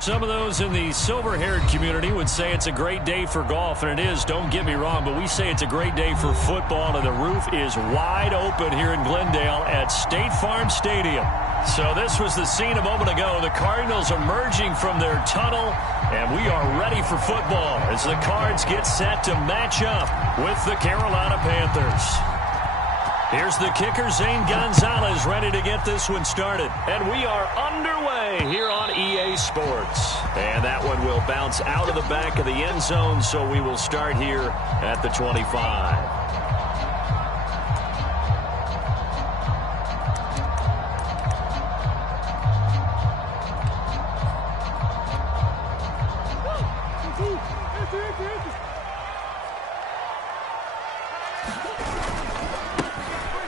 Some of those in the silver-haired community would say it's a great day for golf, and it is, don't get me wrong, but we say it's a great day for football, and the roof is wide open here in Glendale at State Farm Stadium. So this was the scene a moment ago. The Cardinals emerging from their tunnel, and we are ready for football as the Cards get set to match up with the Carolina Panthers. Here's the kicker, Zane Gonzalez, ready to get this one started. And we are underway here on EA Sports. And that one will bounce out of the back of the end zone, so we will start here at the 25.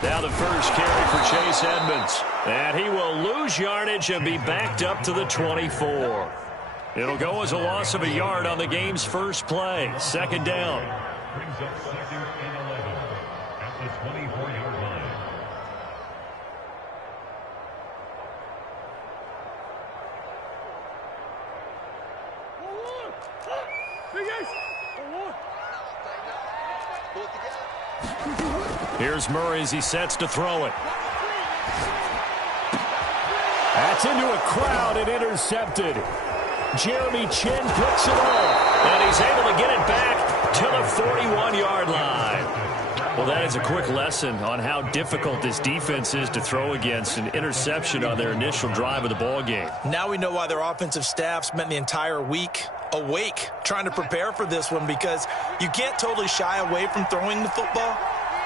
Now the first carry for Chase Edmonds. And he will lose yardage and be backed up to the 24. It'll go as a loss of a yard on the game's first play. Second down. Brings up second and 11 at the 24-yard line. Here's Murray as he sets to throw it. That's into a crowd and intercepted. Jeremy Chin picks it off, and he's able to get it back to the 41-yard line. Well, that is a quick lesson on how difficult this defense is to throw against. An interception on their initial drive of the ball game. Now we know why their offensive staff spent the entire week awake trying to prepare for this one, because you can't totally shy away from throwing the football.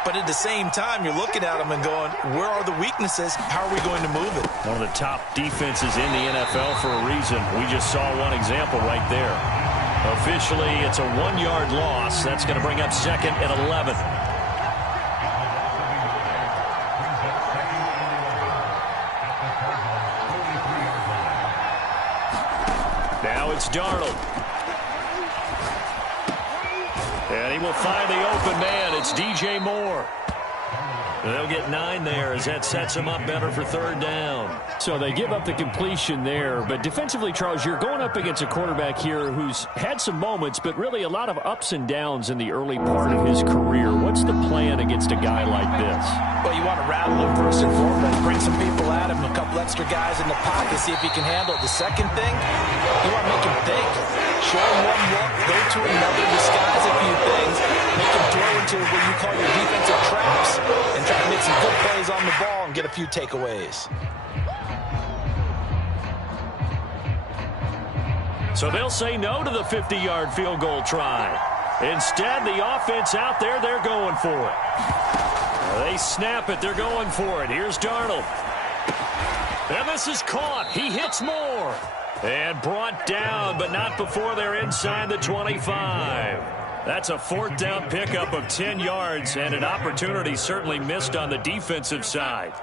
But at the same time, you're looking at them and going, where are the weaknesses? How are we going to move it? One of the top defenses in the NFL for a reason. We just saw one example right there. Officially, it's a 1-yard loss. That's going to bring up second and 11. Now it's Darnold. And he will find the open man. It's DJ Moore. They'll get 9 there as that sets him up better for third down. So they give up the completion there. But defensively, Charles, you're going up against a quarterback here who's had some moments, but really a lot of ups and downs in the early part of his career. What's the plan against a guy like this? Well, you want to rattle him first and foremost, bring some people at him, a couple extra guys in the pocket, see if he can handle it. The second thing, you want to make him think. Show him one look, go to another, disguise a few things, make him throw into what you call your defensive traps, and try to make some good plays on the ball and get a few takeaways. So they'll say no to the 50-yard field goal try. Instead, the offense out there, they're going for it. They snap it, they're going for it. Here's Darnold. And this is caught. He hits Moore. And brought down, but not before they're inside the 25. That's a fourth down pickup of 10 yards, and an opportunity certainly missed on the defensive side.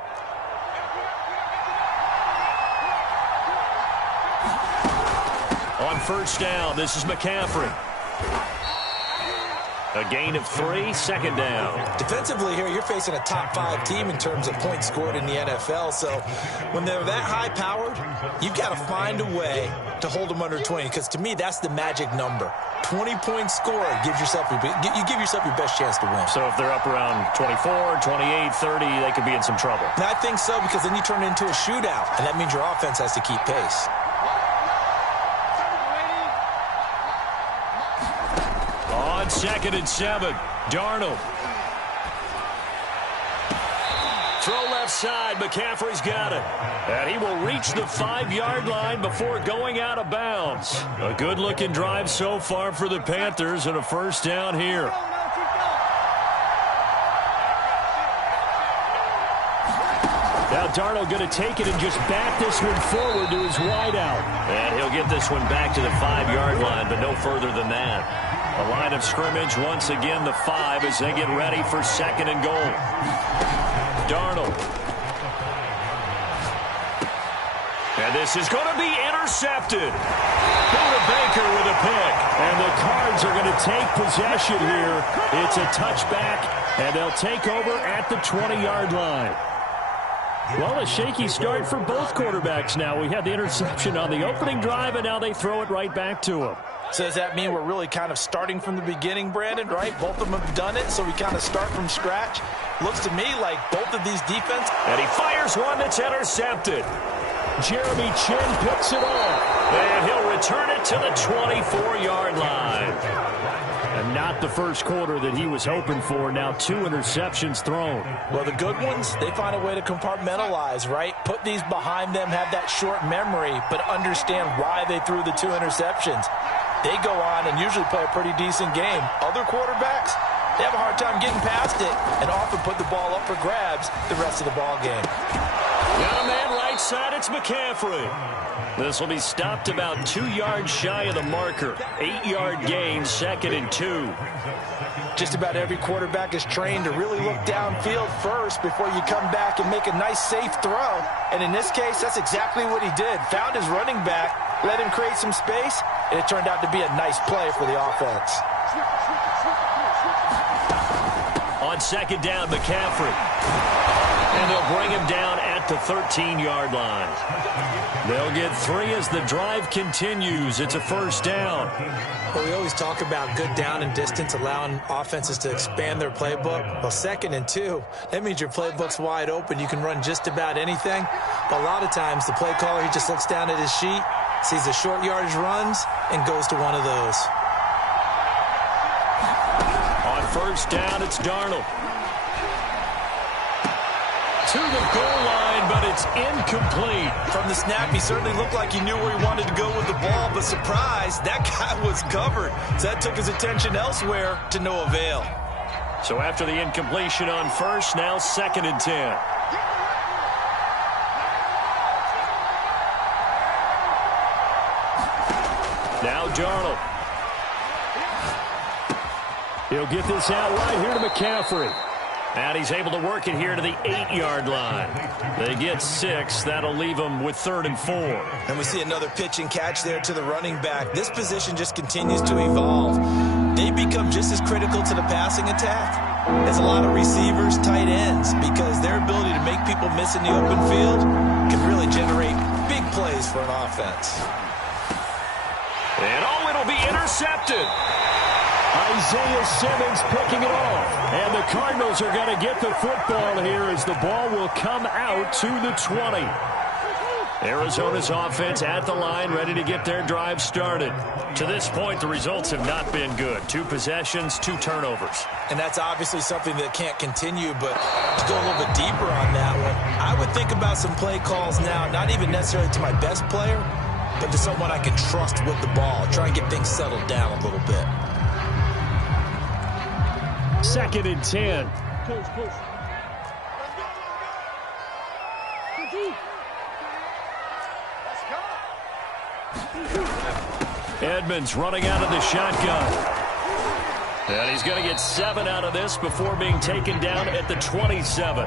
On first down, this is McCaffrey. A gain of 3, second down. Defensively here, you're facing a top-5 team in terms of points scored in the NFL. So when they're that high-powered, you've got to find a way to hold them under 20. Because to me, that's the magic number. 20 points scored gives yourself you give yourself your best chance to win. So if they're up around 24, 28, 30, they could be in some trouble. And I think so, because then you turn it into a shootout, and that means your offense has to keep pace. On second and 7, Darnold. Throw left side, McCaffrey's got it. And he will reach the 5-yard line before going out of bounds. A good-looking drive so far for the Panthers, and a first down here. Now Darnold going to take it and just back this one forward to his wideout. And he'll get this one back to the 5-yard line, but no further than that. The line of scrimmage, once again, the 5 as they get ready for second and goal. Darnold. And this is going to be intercepted. Buda Baker with a pick. And the Cards are going to take possession here. It's a touchback, and they'll take over at the 20-yard line. Well, a shaky start for both quarterbacks now. We had the interception on the opening drive, and now they throw it right back to him. So does that mean we're really kind of starting from the beginning, Brandon, right? Both of them have done it, so we kind of start from scratch. Looks to me like both of these defense. And he fires one that's intercepted. Jeremy Chin picks it off. And he'll return it to the 24-yard line. And not the first quarter that he was hoping for. Now 2 interceptions thrown. Well, the good ones, they find a way to compartmentalize, right? Put these behind them, have that short memory, but understand why they threw the 2 interceptions. They go on and usually play a pretty decent game. Other quarterbacks, they have a hard time getting past it and often put the ball up for grabs the rest of the ball game. Got a man right side, it's McCaffrey. This will be stopped about 2 yards shy of the marker. 8-yard gain, 2nd and 2. Just about every quarterback is trained to really look downfield first before you come back and make a nice, safe throw. And in this case, that's exactly what he did. Found his running back, let him create some space, and it turned out to be a nice play for the offense. On 2nd down, McCaffrey. And they'll bring him down at the 13-yard line. They'll get 3 as the drive continues. It's a 1st down. Well, we always talk about good down and distance, allowing offenses to expand their playbook. Well, 2nd and 2, that means your playbook's wide open. You can run just about anything. But a lot of times, the play caller, he just looks down at his sheet, sees the short yardage runs, and goes to one of those. On 1st down, it's Darnold. To the goal line, but it's incomplete. From the snap, he certainly looked like he knew where he wanted to go with the ball, but surprise, that guy was covered. So that took his attention elsewhere to no avail. So after the incompletion on 1st, now 2nd and 10. Now Darnold. He'll get this out right here to McCaffrey. And he's able to work it here to the 8-yard line. They get 6. That'll leave them with 3rd and 4. And we see another pitch and catch there to the running back. This position just continues to evolve. They become just as critical to the passing attack as a lot of receivers, tight ends, because their ability to make people miss in the open field can really generate big plays for an offense. And it'll be intercepted. Isaiah Simmons picking it off. And the Cardinals are going to get the football here as the ball will come out to the 20. Arizona's offense at the line, ready to get their drive started. To this point, the results have not been good. 2 possessions, 2 turnovers. And that's obviously something that can't continue, but to go a little bit deeper on that one, I would think about some play calls now, not even necessarily to my best player, but to someone I can trust with the ball. Try and get things settled down a little bit. 2nd and 10. Edmonds running out of the shotgun. And he's going to get 7 out of this before being taken down at the 27.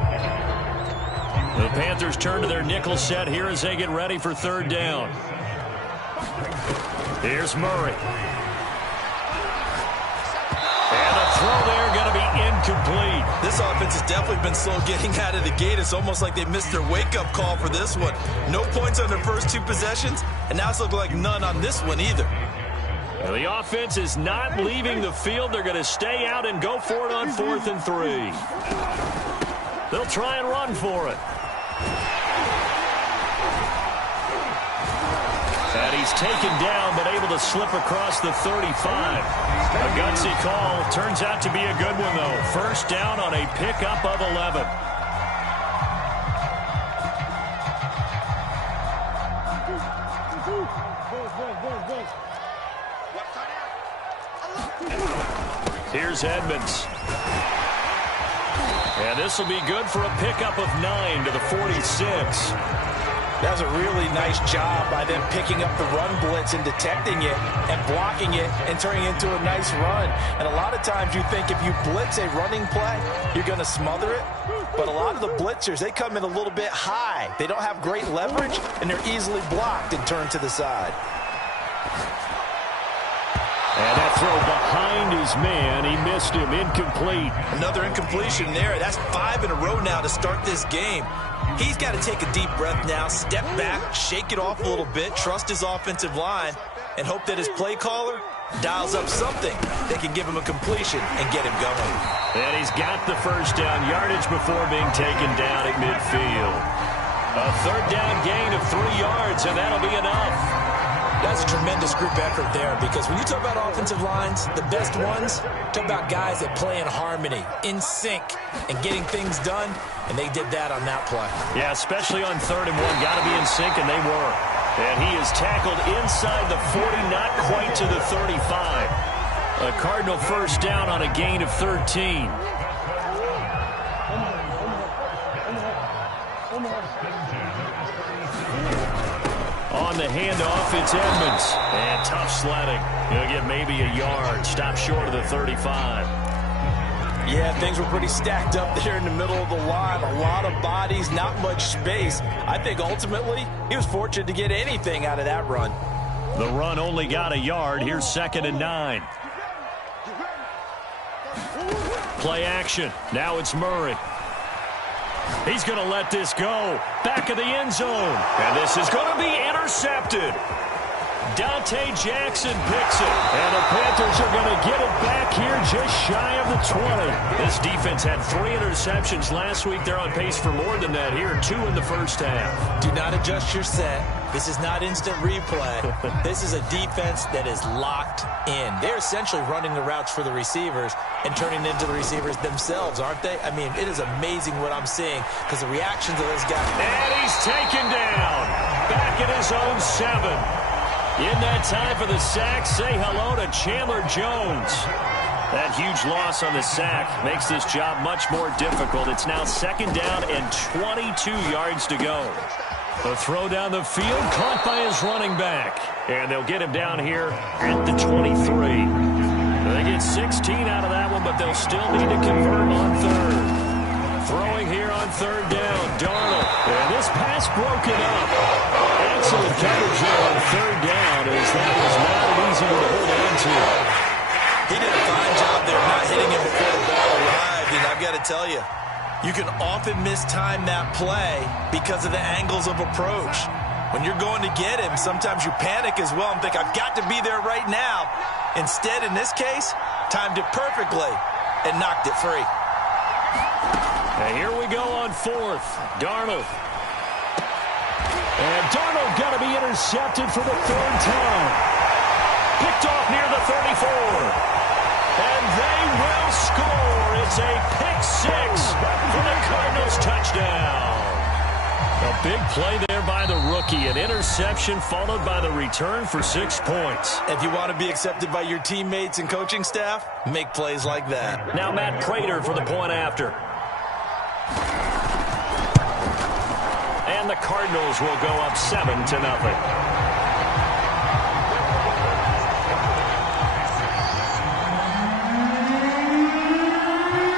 The Panthers turn to their nickel set here as they get ready for 3rd down. Here's Murray. And a throw there going to be incomplete. This offense has definitely been slow getting out of the gate. It's almost like they missed their wake-up call for this one. No points on their first 2 possessions, and now it's looking like none on this one either. Well, the offense is not leaving the field. They're going to stay out and go for it on 4th and 3. They'll try and run for it. And he's taken down, but able to slip across the 35. A gutsy call. Turns out to be a good one, though. 1st down on a pickup of 11. Here's Edmonds. And this will be good for a pickup of 9 to the 46. That was a really nice job by them picking up the run blitz and detecting it and blocking it and turning it into a nice run. And a lot of times you think if you blitz a running play, you're going to smother it. But a lot of the blitzers, they come in a little bit high. They don't have great leverage, and they're easily blocked and turned to the side. And that throw behind his man. He missed him. Incomplete. Another incompletion there. That's 5 in a row now to start this game. He's got to take a deep breath now, step back, shake it off a little bit, trust his offensive line, and hope that his play caller dials up something that can give him a completion and get him going. And he's got the first down yardage before being taken down at midfield. A third down gain of 3 yards, and that'll be enough. That's a tremendous group effort there, because when you talk about offensive lines, the best ones, talk about guys that play in harmony, in sync, and getting things done, and they did that on that play. Yeah, especially on 3rd and 1. Got to be in sync, and they were. And he is tackled inside the 40, not quite to the 35. A Cardinal first down on a gain of 13. On the handoff, it's Edmonds. And tough sledding. He'll get maybe a yard. Stop short of the 35. Yeah, things were pretty stacked up there in the middle of the line. A lot of bodies, not much space. I think ultimately he was fortunate to get anything out of that run. The run only got a yard. Here's 2nd and 9. Play action. Now it's Murray. He's going to let this go. Back of the end zone. And this is going to be intercepted. Dante Jackson picks it. And the Panthers are going to get it back here just shy of the 20. This defense had 3 interceptions last week. They're on pace for more than that here. 2 in the first half. Do not adjust your set. This is not instant replay. This is a defense that is locked in. They're essentially running the routes for the receivers and turning into the receivers themselves, aren't they? I mean, it is amazing what I'm seeing because the reactions of this guy. And he's taken down. Back at his own 7. In that time for the sack, say hello to Chandler Jones. That huge loss on the sack makes this job much more difficult. It's now 2nd down and 22 yards to go. The throw down the field, caught by his running back. And they'll get him down here at the 23. They get 16 out of that one, but they'll still need to convert on 3rd. Throwing here on 3rd down, Darnold. And this pass broken up. Excellent coverage there on 3rd down, as that was not an easy one to hold on to. He did a fine job there not hitting him before the ball arrived, and I've got to tell you, you can often mistime that play because of the angles of approach. When you're going to get him, sometimes you panic as well and think, I've got to be there right now. Instead, in this case, timed it perfectly and knocked it free. And here we go on 4th. Darnold. And Darnold got to be intercepted for the 3rd time. Picked off near the 34. And they will score. It's a pick 6 for the Cardinals touchdown. A big play there by the rookie. An interception followed by the return for 6 points. If you want to be accepted by your teammates and coaching staff, make plays like that. Now Matt Prater for the point after. And the Cardinals will go up 7-0.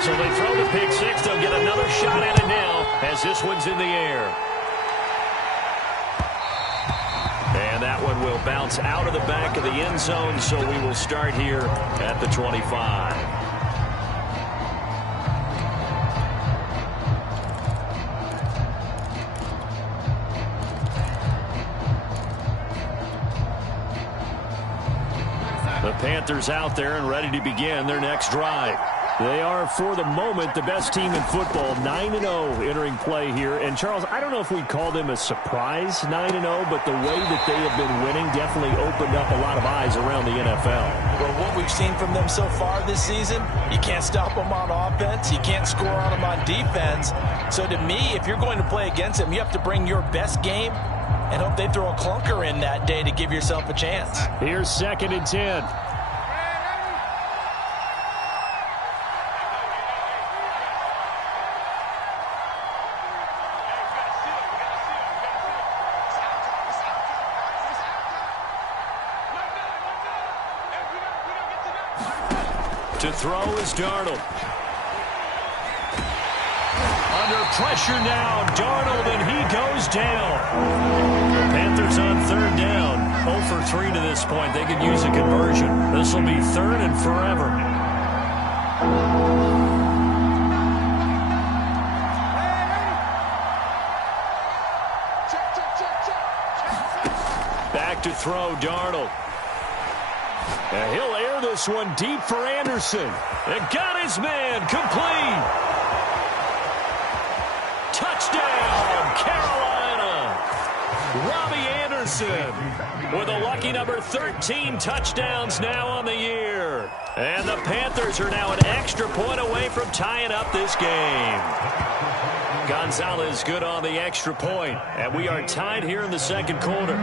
So they throw the pick 6. They'll get another shot at it now as this one's in the air. And that one will bounce out of the back of the end zone, so we will start here at the 25. The Panthers out there and ready to begin their next drive. They are, for the moment, the best team in football, 9-0 entering play here. And, Charles, I don't know if we'd call them a surprise 9-0, but the way that they have been winning definitely opened up a lot of eyes around the NFL. Well, what we've seen from them so far this season, you can't stop them on offense. You can't score on them on defense. So, to me, if you're going to play against them, you have to bring your best game and hope they throw a clunker in that day to give yourself a chance. Here's 2nd and 10. To throw is Darnold. Under pressure now, Darnold, and he goes down. The Panthers on 3rd down. 0 for 3 to this point. They could use a conversion. This will be 3rd and forever. Back to throw, Darnold. And he'll air this one deep for Anderson. And got his man complete. Touchdown, Carolina. Robbie Anderson with a lucky number 13 touchdowns now on the year. And the Panthers are now an extra point away from tying up this game. Gonzalez good on the extra point. And we are tied here in the second quarter.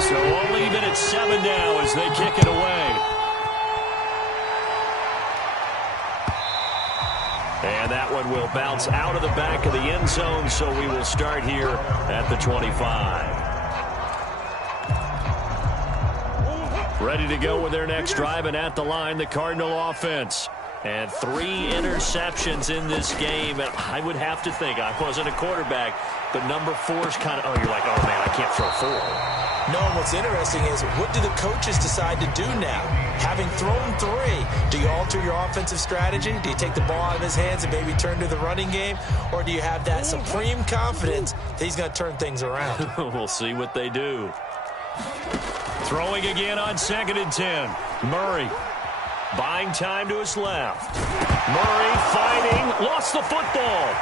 So only even at 7 now as they kick it away. And that one will bounce out of the back of the end zone, so we will start here at the 25. Ready to go with their next drive, and at the line, the Cardinal offense. And 3 interceptions in this game. And I would have to think, I wasn't a quarterback, but number 4 is kind of, oh, you're like, oh, man, I can't throw 4. No, and what's interesting is, what do the coaches decide to do now? Having thrown 3, do you alter your offensive strategy? Do you take the ball out of his hands and maybe turn to the running game? Or do you have that supreme confidence that he's going to turn things around? We'll see what they do. Throwing again on 2nd and 10. Murray buying time to his left. Murray fighting, lost the football.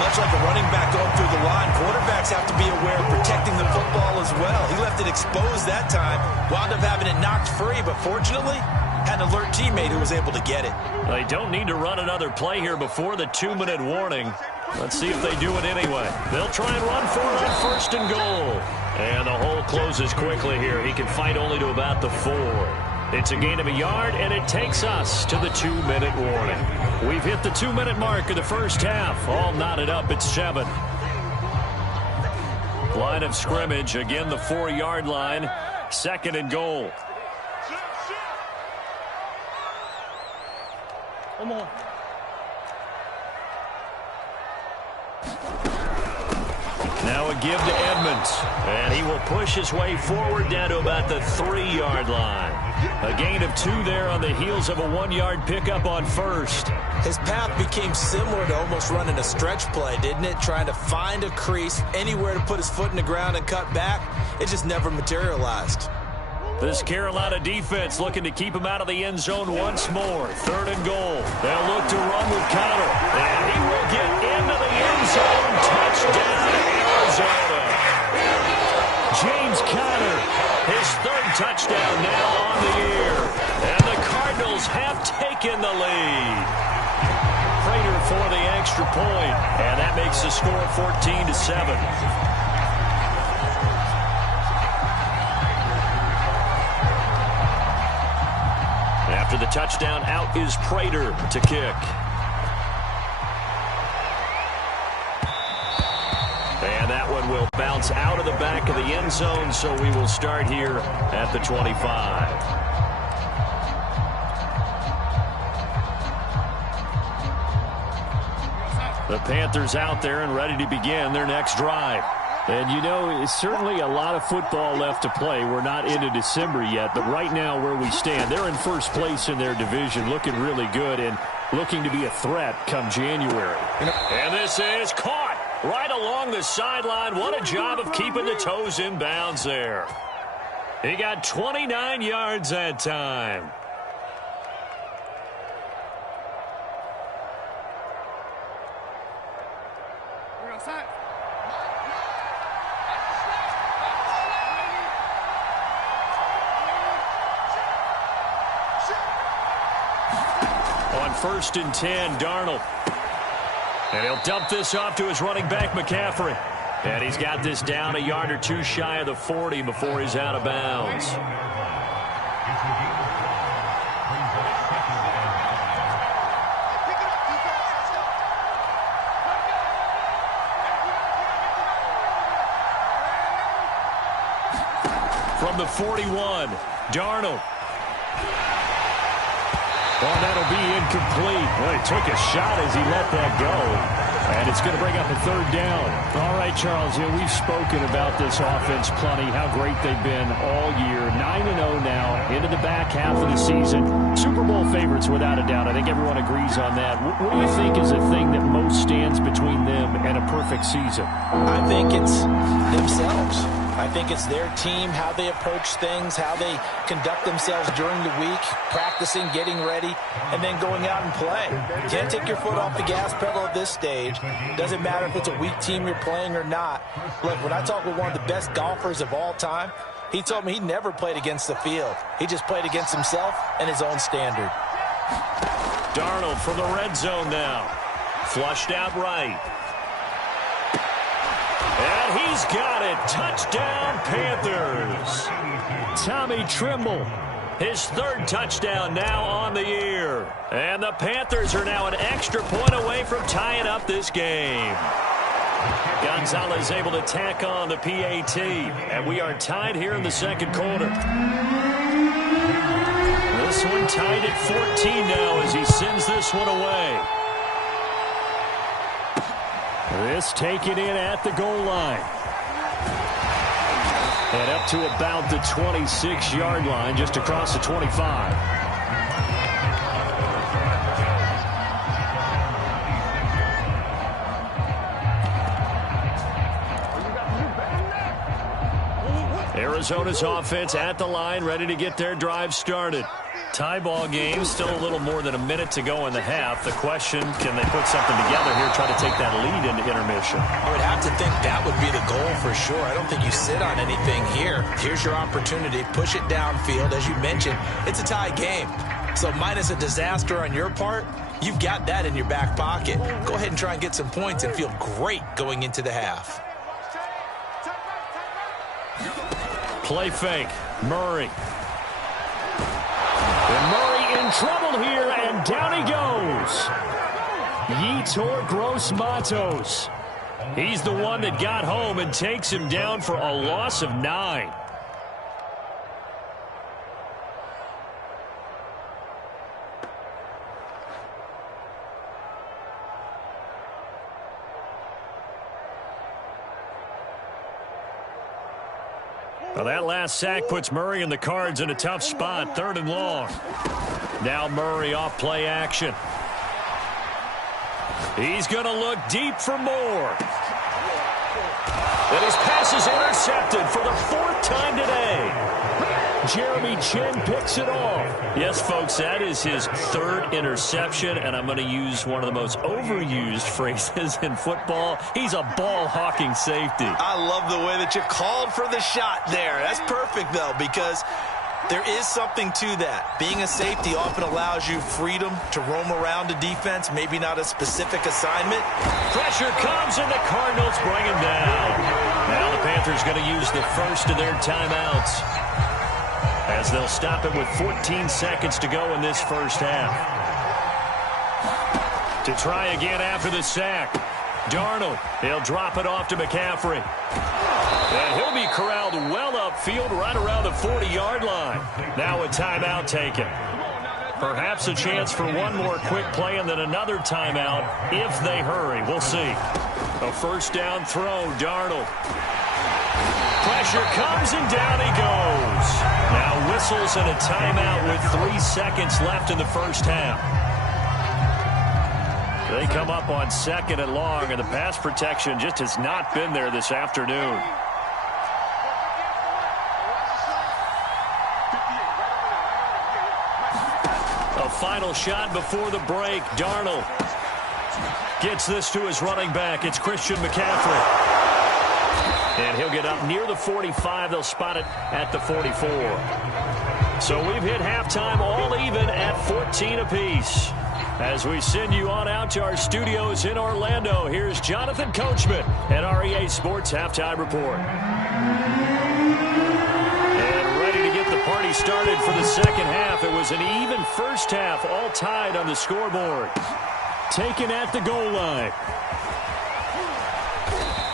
Much like a running back going through the line, quarterbacks have to be aware of protecting the football as well. He left it exposed that time, wound up having it knocked free, but fortunately, had an alert teammate who was able to get it. They don't need to run another play here before the 2-minute warning. Let's see if they do it anyway. They'll try and run for it on 1st and goal. And the hole closes quickly here. He can fight only to about the 4. It's a gain of a yard, and it takes us to the 2-minute warning. We've hit the 2-minute mark of the first half. All knotted up at 7. Line of scrimmage, again the 4-yard line. 2nd and goal. Come on. Now a give to Edmonds. And he will push his way forward down to about the 3-yard line. A gain of 2 there on the heels of a 1-yard pickup on 1st. His path became similar to almost running a stretch play, didn't it? Trying to find a crease, anywhere to put his foot in the ground and cut back. It just never materialized. This Carolina defense looking to keep him out of the end zone once more. 3rd and goal. They'll look to run with Conner. And he will get into the end zone. Touchdown, Arizona. James Conner, his 3rd touchdown now on the year. And the Cardinals have taken the lead. Prater for the extra point. And that makes the score 14-7. After the touchdown, out is Prater to kick. And that one will bounce out of the back of the end zone, so we will start here at the 25. The Panthers out there and ready to begin their next drive. And, you know, it's certainly a lot of football left to play. We're not into December yet, but right now where we stand, they're in first place in their division, looking really good and looking to be a threat come January. And this is caught right along the sideline. What a job of keeping the toes in bounds there. He got 29 yards that time. On 1st and 10, Darnold. And he'll dump this off to his running back, McCaffrey. And he's got this down a yard or 2 shy of the 40 before he's out of bounds. From the 41, Darnold. Oh, that'll be incomplete. Well, he took a shot as he let that go. And it's going to bring up a third down. All right, Charles, we've spoken about this offense plenty, how great they've been all year. 9-0 now, into the back half of the season. Super Bowl favorites, without a doubt. I think everyone agrees on that. What do you think is the thing that most stands between them and a perfect season? I think it's themselves. I think it's their team, how they approach things, how they conduct themselves during the week, practicing, getting ready, and then going out and playing. You can't take your foot off the gas pedal at this stage. Doesn't matter if it's a weak team you're playing or not. Look, when I talk with one of the best golfers of all time, he told me he never played against the field. He just played against himself and his own standard. Darnold from the red zone now. Flushed out right. And he's got it. Touchdown, Panthers. Tommy Tremble, his third touchdown now on the year. And the Panthers are now an extra point away from tying up this game. Gonzalez able to tack on the PAT. And we are tied here in the second quarter. This one tied at 14 now as he sends this one away. This taken in at the goal line. And up to about the 26-yard line, just across the 25. Arizona's offense at the line, ready to get their drive started. Tie ball game, still a little more than a minute to go in the half. The question, can they put something together here, try to take that lead into intermission? I would have to think that would be the goal for sure. I don't think you sit on anything here. Here's your opportunity. Push it downfield. As you mentioned, it's a tie game. So minus a disaster on your part, you've got that in your back pocket. Go ahead and try and get some points and feel great going into the half. Play fake. Murray. And Murray in trouble here, and down he goes. Yetur Gross-Matos. He's the one that got home and takes him down for a loss of 9. Well, that last sack puts Murray and the Cards in a tough spot, 3rd and long. Now Murray off play action. He's going to look deep for more. And his pass is intercepted for the 4th time today. Jeremy Chin picks it off. Yes, folks, that is his 3rd interception, and I'm going to use one of the most overused phrases in football. He's a ball-hawking safety. I love the way that you called for the shot there. That's perfect, though, because there is something to that. Being a safety often allows you freedom to roam around a defense, maybe not a specific assignment. Pressure comes, and the Cardinals bring him down. Now the Panthers going to use the first of their timeouts, as they'll stop it with 14 seconds to go in this first half. To try again after the sack. Darnold, he'll drop it off to McCaffrey. And he'll be corralled well upfield right around the 40-yard line. Now a timeout taken. Perhaps a chance for one more quick play and then another timeout if they hurry. We'll see. A first down throw, Darnold. Pressure comes and down he goes. Now whistles and a timeout with 3 seconds left in the first half. They come up on 2nd and long, and the pass protection just has not been there this afternoon. A final shot before the break. Darnold gets this to his running back. It's Christian McCaffrey. And he'll get up near the 45. They'll spot it at the 44. So we've hit halftime all even at 14 apiece. As we send you on out to our studios in Orlando, here's Jonathan Coachman at REA Sports Halftime Report. And ready to get the party started for the second half. It was an even first half, all tied on the scoreboard. Taken at the goal line.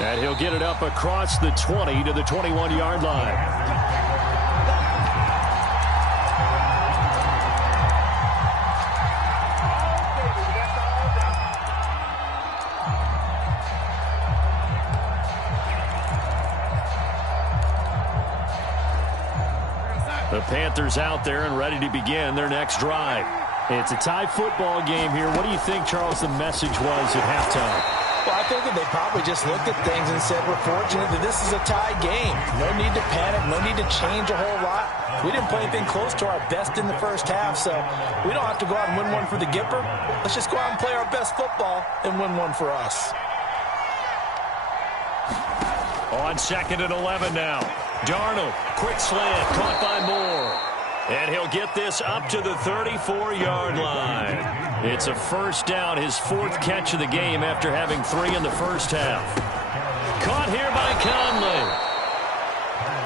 And he'll get it up across the 20 to the 21-yard line. Panthers out there and ready to begin their next drive. It's a tie football game here. What do you think, Charles, the message was at halftime? Well, I think that they probably just looked at things and said, we're fortunate that this is a tie game. No need to panic. No need to change a whole lot. We didn't play anything close to our best in the first half, so we don't have to go out and win one for the Gipper. Let's just go out and play our best football and win one for us. On 2nd and 11 now. Darnold, quick slant, caught by Moore. And he'll get this up to the 34-yard line. It's a first down, his 4th catch of the game after having 3 in the first half. Caught here by Conley.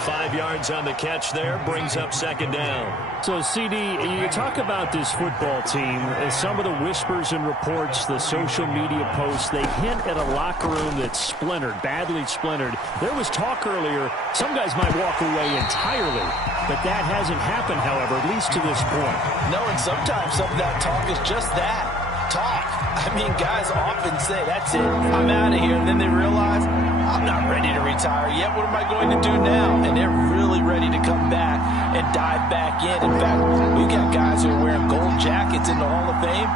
5 yards on the catch there, brings up 2nd down. So, CD, you talk about this football team, some of the whispers and reports, the social media posts, they hint at a locker room that's splintered, badly splintered. There was talk earlier, some guys might walk away entirely, but that hasn't happened, however, at least to this point. No, and sometimes some of that talk is just that, talk. I mean, guys often say, that's it, I'm out of here, and then they realize, I'm not ready to retire yet. What am I going to do now? And they're really ready to come back and dive back in. In fact, we've got guys who are wearing gold jackets in the Hall of Fame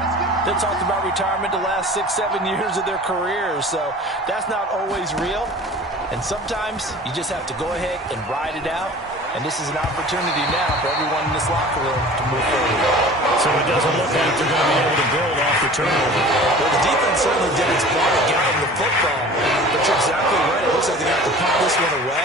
that talked about retirement the last 6-7 years of their careers. So that's not always real. And sometimes you just have to go ahead and ride it out. And this is an opportunity now for everyone in this locker room to move forward. So it doesn't look like they're going to be able to build off the turnover. Well, the defense certainly did its part to get them the football. But you're exactly right. It looks like they're going to have to pump this one away.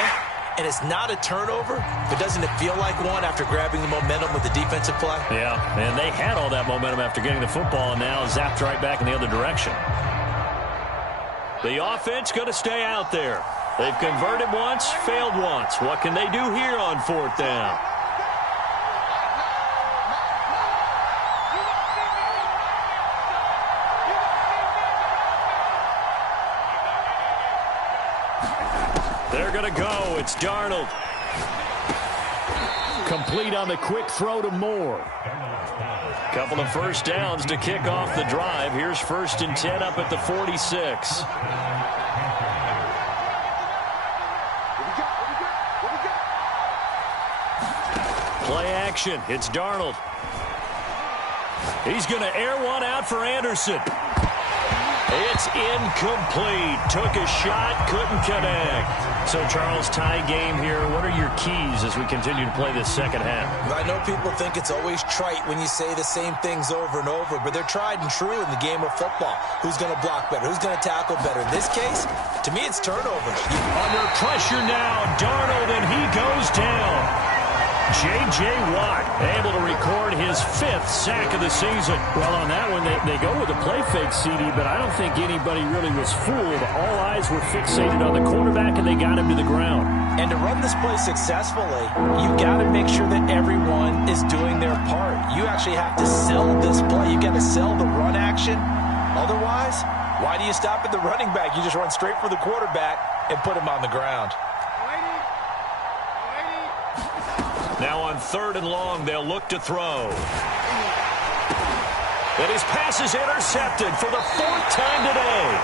And it's not a turnover, but doesn't it feel like one after grabbing the momentum with the defensive play? Yeah, and they had all that momentum after getting the football and now zapped right back in the other direction. The offense going to stay out there. They've converted once, failed once. What can they do here on 4th down? They're going to go. It's Darnold. Complete on the quick throw to Moore. Couple of first downs to kick off the drive. Here's 1st and 10 up at the 46. Play action. It's Darnold. He's going to air one out for Anderson. It's incomplete. Took a shot, couldn't connect. So, Charles, tie game here. What are your keys as we continue to play this second half? I know people think it's always trite when you say the same things over and over, but they're tried and true in the game of football. Who's going to block better? Who's going to tackle better? In this case, to me, it's turnovers. Under pressure now, Darnold, and he goes down. J.J. Watt able to record his 5th sack of the season. Well, on that one, they go with a play fake, CD, but I don't think anybody really was fooled. All eyes were fixated on the quarterback, and they got him to the ground. And to run this play successfully, you've got to make sure that everyone is doing their part. You actually have to sell this play. You've got to sell the run action. Otherwise, why do you stop at the running back? You just run straight for the quarterback and put him on the ground. Now on 3rd and long, they'll look to throw. And his pass is intercepted for the 4th time today.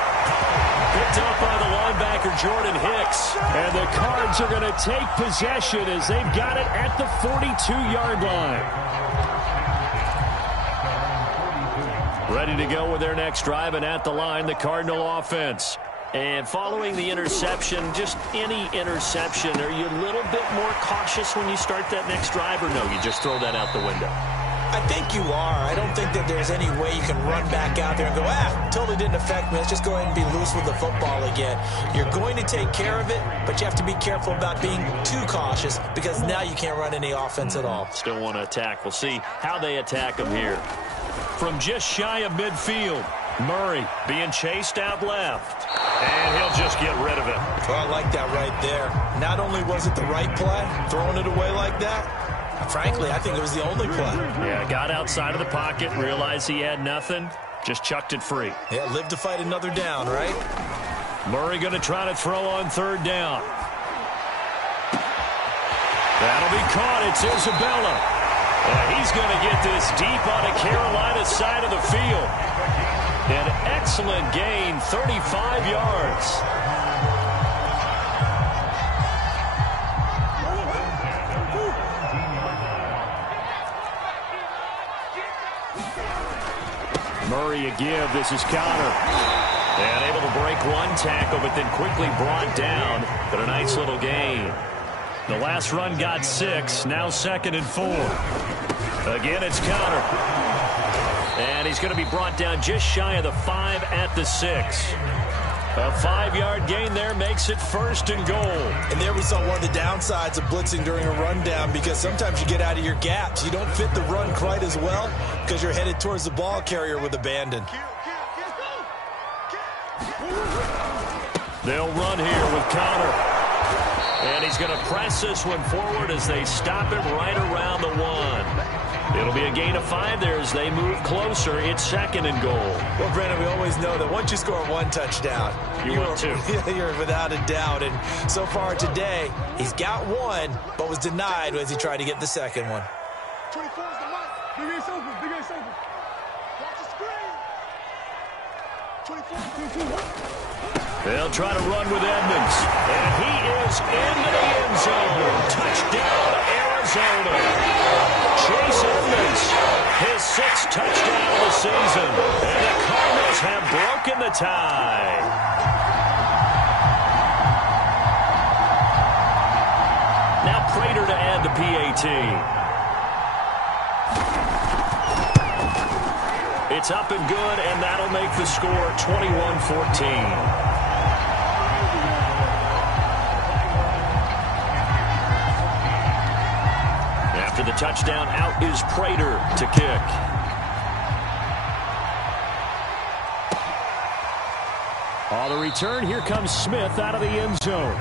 Picked up by the linebacker, Jordan Hicks. And the Cards are going to take possession as they've got it at the 42-yard line. Ready to go with their next drive, and at the line, the Cardinal offense. And following the interception, just any interception, are you a little bit more cautious when you start that next drive, or no, you just throw that out the window? I think you are. I don't think that there's any way you can run back out there and go, totally didn't affect me. Let's just go ahead and be loose with the football again. You're going to take care of it, but you have to be careful about being too cautious because now you can't run any offense at all. Still want to attack. We'll see how they attack him here. From just shy of midfield, Murray being chased out left. And he'll just get rid of it. Well, I like that right there. Not only was it the right play, throwing it away like that, frankly, I think it was the only play. Yeah, got outside of the pocket, realized he had nothing, just chucked it free. Yeah, live to fight another down, right? Murray going to try to throw on 3rd down. That'll be caught. It's Isabella. He's going to get this deep on the Carolina side of the field. An excellent gain, 35 yards. Murray a give. This is Connor. And able to break one tackle, but then quickly brought down. But a nice little gain. The last run got 6. Now 2nd and 4. Again, it's Connor. And he's going to be brought down just shy of the 5 at the 6. A 5-yard gain there makes it 1st and goal. And there we saw one of the downsides of blitzing during a rundown, because sometimes you get out of your gaps. You don't fit the run quite as well because you're headed towards the ball carrier with abandon. They'll run here with Connor. And he's going to press this one forward as they stop him right around the 1. It'll be a gain of 5 there as they move closer. It's 2nd and goal. Well, Brandon, we always know that once you score 1 touchdown, you're 2. You're without a doubt. And so far today, he's got 1, but was denied as he tried to get the 2nd one. 24 is the mark. Big ace open. Big ace open. Watch the screen. 24. They'll try to run with Edmonds. And he is into the end zone. Touchdown, Arizona. Chase Edmonds, his 6th touchdown of the season. And the Cardinals have broken the tie. Now Prater to add the PAT. It's up and good, and that'll make the score 21-14. After the touchdown, out is Prater to kick. On the return, here comes Smith out of the end zone.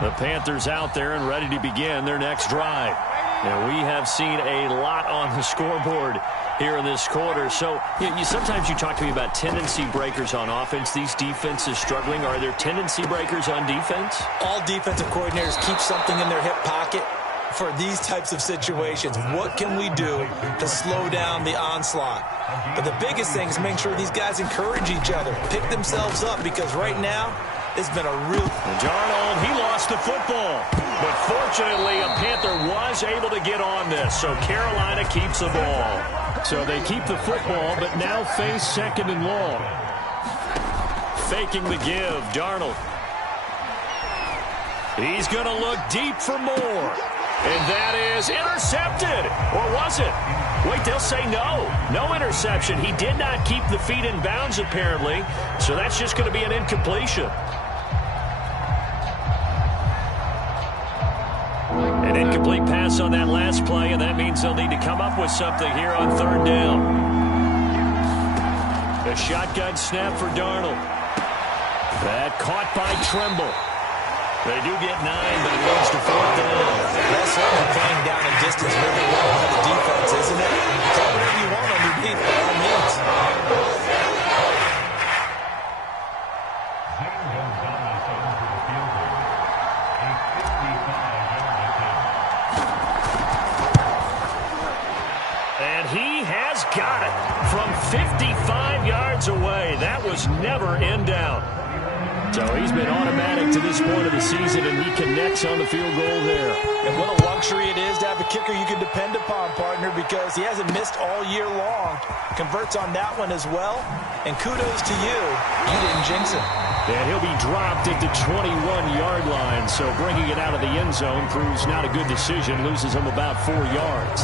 The Panthers out there and ready to begin their next drive. And we have seen a lot on the scoreboard here in this quarter. So sometimes you talk to me about tendency breakers on offense. These defenses struggling. Are there tendency breakers on defense? All defensive coordinators keep something in their hip pocket for these types of situations. What can we do to slow down the onslaught? But the biggest thing is make sure these guys encourage each other, pick themselves up, because right now it's been a real... Darnold, he lost the football. But fortunately, a Panther was able to get on this, so Carolina keeps the ball. So they keep the football, but now face 2nd and long. Faking the give, Darnold. He's going to look deep for more. And that is intercepted. Or was it? Wait, they'll say no. No interception. He did not keep the feet in bounds, apparently. So that's just going to be an incompletion. An incomplete pass on that last play, and that means they'll need to come up with something here on 3rd down. A shotgun snap for Darnold. That caught by Tremble. They do get 9, but it leads to 4th down. That's certainly playing down in distance really well by the defense, isn't it? Call whatever you want underneath, by all means. And he has got it from 55 yards away. That was never in down. So he's been automatic to this point of the season, and he connects on the field goal there. And what a luxury it is to have a kicker you can depend upon, partner, because he hasn't missed all year long. Converts on that one as well. And kudos to you. You didn't jinx him. And he'll be dropped at the 21-yard line, so bringing it out of the end zone proves not a good decision. Loses him about 4 yards.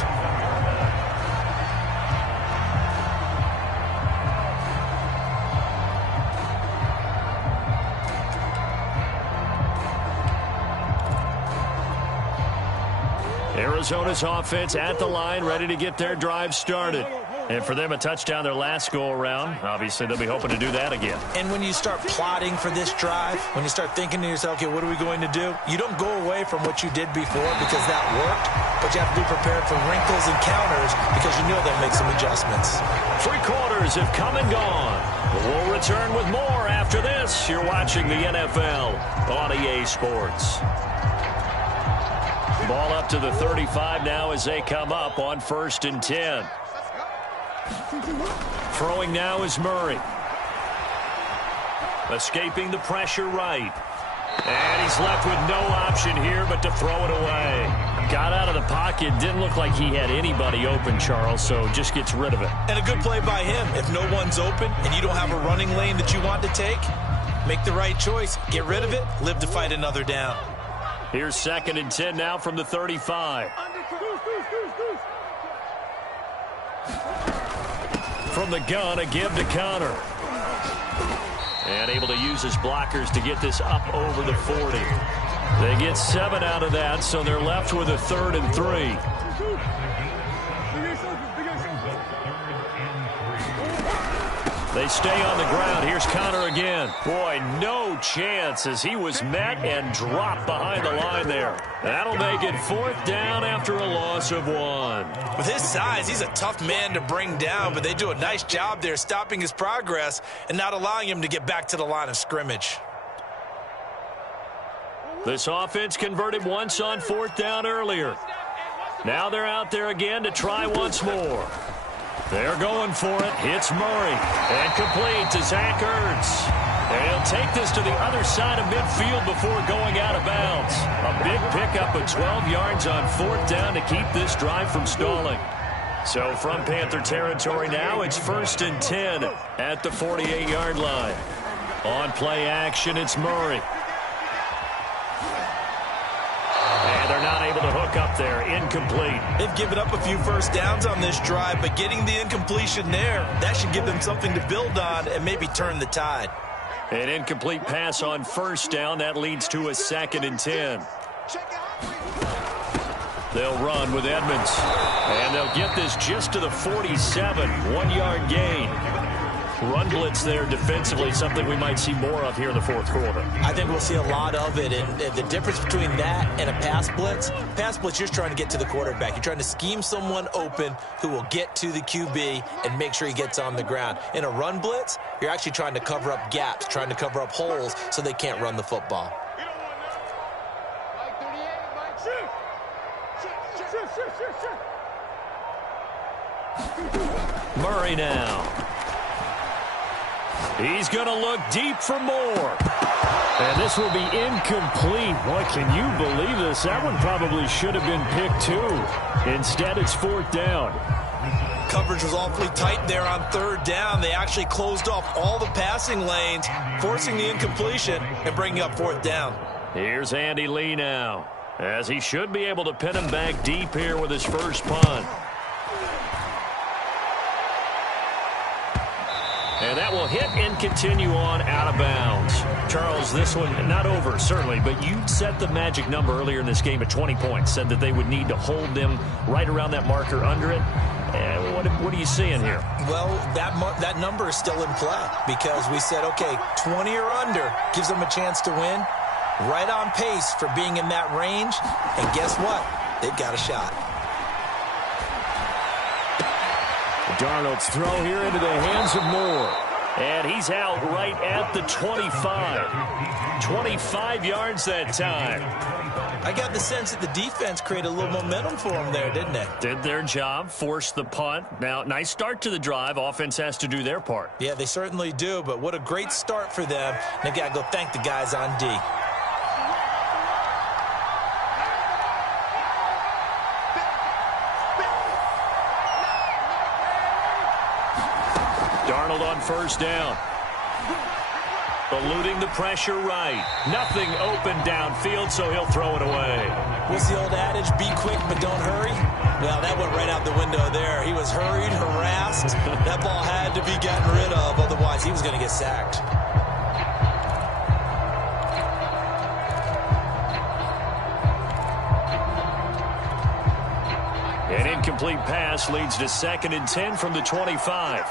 Arizona's offense at the line, ready to get their drive started. And for them, a touchdown their last go-around. Obviously, they'll be hoping to do that again. And when you start plotting for this drive, when you start thinking to yourself, okay, what are we going to do? You don't go away from what you did before because that worked, but you have to be prepared for wrinkles and counters because you know they'll make some adjustments. 3 quarters have come and gone. We'll return with more after this. You're watching the NFL on EA Sports. Ball up to the 35 now as they come up on 1st and 10. Throwing now is Murray. Escaping the pressure right. And he's left with no option here but to throw it away. Got out of the pocket. Didn't look like he had anybody open, Charles, so just gets rid of it. And a good play by him. If no one's open and you don't have a running lane that you want to take, make the right choice. Get rid of it. Live to fight another down. Here's 2nd and 10 now from the 35. From the gun, a give to Connor. And able to use his blockers to get this up over the 40. They get 7 out of that, so they're left with a 3rd and 3. They stay on the ground. Here's Connor again. Boy, no chance as he was met and dropped behind the line there. That'll make it 4th down after a loss of 1. With his size, he's a tough man to bring down, but they do a nice job there stopping his progress and not allowing him to get back to the line of scrimmage. This offense converted once on 4th down earlier. Now they're out there again to try once more. They're going for it. Hits Murray. And complete to Zach Ertz. And he'll take this to the other side of midfield before going out of bounds. A big pickup of 12 yards on 4th down to keep this drive from stalling. So from Panther territory now, it's 1st and 10 at the 48-yard line. On play action, it's Murray. And they're not able to hook up there. Incomplete. They've given up a few first downs on this drive, but getting the incompletion there, that should give them something to build on and maybe turn the tide. An incomplete pass on 1st down. That leads to a 2nd and 10. They'll run with Edmonds. And they'll get this just to the 47. 1-yard gain. Run blitz there defensively, something we might see more of here in the 4th quarter. I think we'll see a lot of it, and the difference between that and a pass blitz, you're trying to get to the quarterback. You're trying to scheme someone open who will get to the QB and make sure he gets on the ground. In a run blitz, you're actually trying to cover up gaps, trying to cover up holes so they can't run the football. Murray now. He's going to look deep for more. And this will be incomplete. Boy, can you believe this? That one probably should have been picked too. Instead, it's 4th down. Coverage was awfully tight there on 3rd down. They actually closed off all the passing lanes, forcing the incompletion and bringing up 4th down. Here's Andy Lee now, as he should be able to pin him back deep here with his first punt. And that will hit and continue on out of bounds. Charles, this one not over, certainly, but you set the magic number earlier in this game at 20 points, said that they would need to hold them right around that marker under it. And what are you seeing here? Well, that number is still in play because we said, okay, 20 or under gives them a chance to win. Right on pace for being in that range. And guess what? They've got a shot. Darnold's throw here into the hands of Moore. And he's out right at the 25. 25 yards that time. I got the sense that the defense created a little momentum for them there, didn't they? Did their job, forced the punt. Now, nice start to the drive. Offense has to do their part. Yeah, they certainly do, but what a great start for them. They've got to go thank the guys on D. Darnold on 1st down. Eluding the pressure right. Nothing open downfield, so he'll throw it away. What's the old adage? Be quick, but don't hurry. Well, that went right out the window there. He was hurried, harassed. That ball had to be gotten rid of, otherwise he was going to get sacked. An incomplete pass leads to 2nd and 10 from the 25.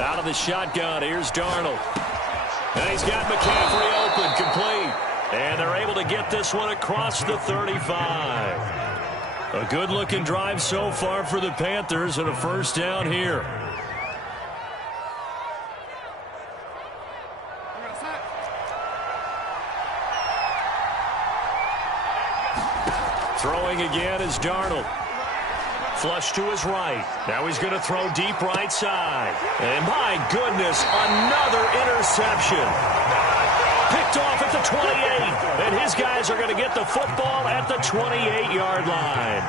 Out of the shotgun, here's Darnold. And he's got McCaffrey open, complete. And they're able to get this one across the 35. A good-looking drive so far for the Panthers and a 1st down here. Throwing again is Darnold. Flush to his right. Now he's going to throw deep right side. And my goodness, another interception. Picked off at the 28. And his guys are going to get the football at the 28-yard line.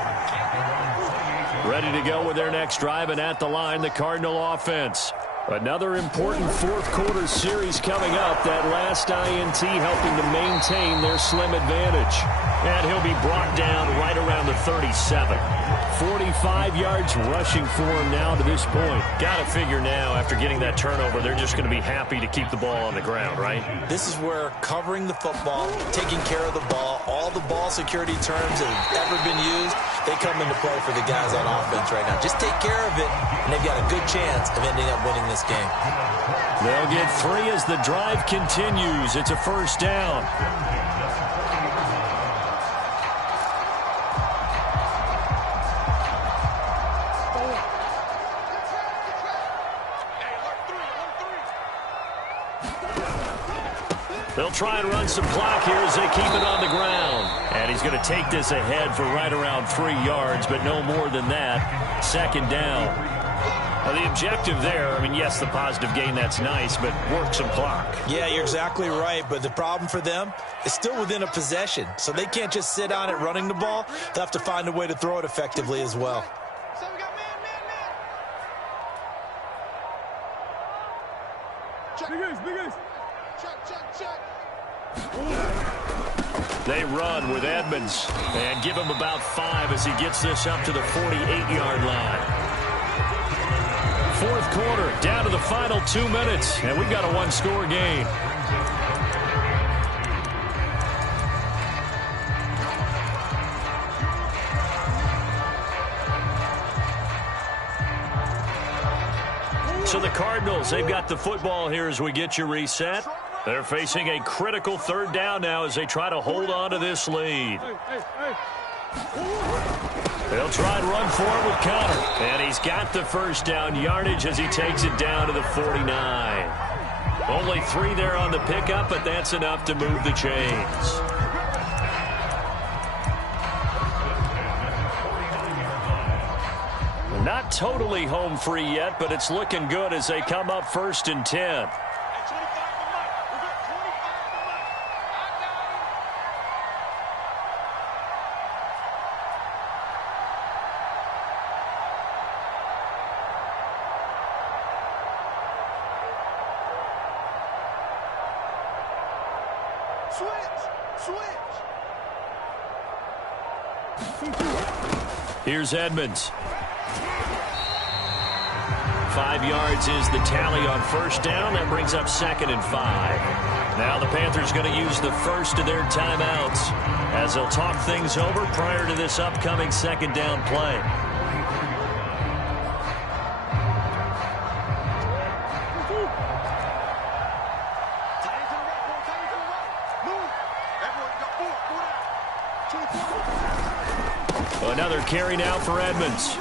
Ready to go with their next drive, and at the line, the Cardinal offense. Another important fourth-quarter series coming up. That last INT helping to maintain their slim advantage. And he'll be brought down right around the 37. 45 yards rushing for him now to this point. Got to figure now, after getting that turnover, they're just going to be happy to keep the ball on the ground, right? This is where covering the football, taking care of the ball, all the ball security terms that have ever been used, they come into play for the guys on offense right now. Just take care of it, and they've got a good chance of ending up winning this game. They'll get 3 as the drive continues. It's a first down. They'll try and run some clock here as they keep it on the ground. And he's going to take this ahead for right around 3 yards, but no more than that. Second down. Well, the objective there, I mean, yes, the positive gain, that's nice, but work some clock. Yeah, you're exactly right, but the problem for them is still within a possession, so they can't just sit on it running the ball. They'll have to find a way to throw it effectively as well. So we got man. Check. Big ace. Check. They run with Edmonds and give him about 5 as he gets this up to the 48-yard line. Fourth quarter, down to the final 2 minutes, and we've got a one-score game. So the Cardinals, they've got the football here as we get you reset. They're facing a critical third down now as they try to hold on to this lead. They'll try and run for it with Connor. And he's got the first down yardage as he takes it down to the 49. Only 3 there on the pickup, but that's enough to move the chains. Not totally home free yet, but it's looking good as they come up 1st and 10. Here's Edmonds. 5 yards is the tally on first down. That brings up 2nd and 5. Now the Panthers going to use the first of their timeouts as they'll talk things over prior to this upcoming 2nd down play. Another carry now for Edmonds.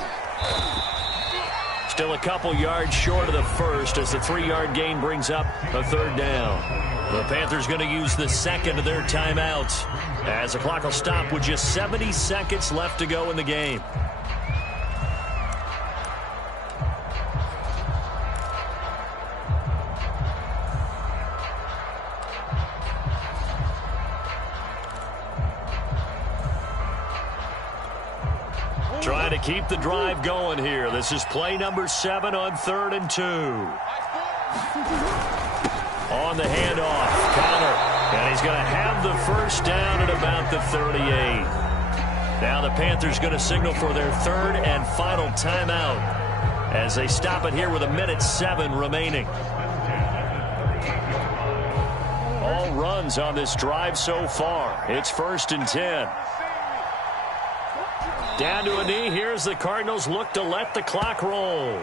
Still a couple yards short of the first as the 3-yard gain brings up a 3rd down. The Panthers going to use the 2nd of their timeouts as the clock will stop with just 70 seconds left to go in the game. Trying to keep the drive going here. This is play number 7 on 3rd and 2. On the handoff, Connor. And he's going to have the first down at about the 38. Now the Panthers going to signal for their 3rd and final timeout as they stop it here with 1:07 remaining. All runs on this drive so far. It's 1st and 10. Down to a knee. Here's the Cardinals look to let the clock roll.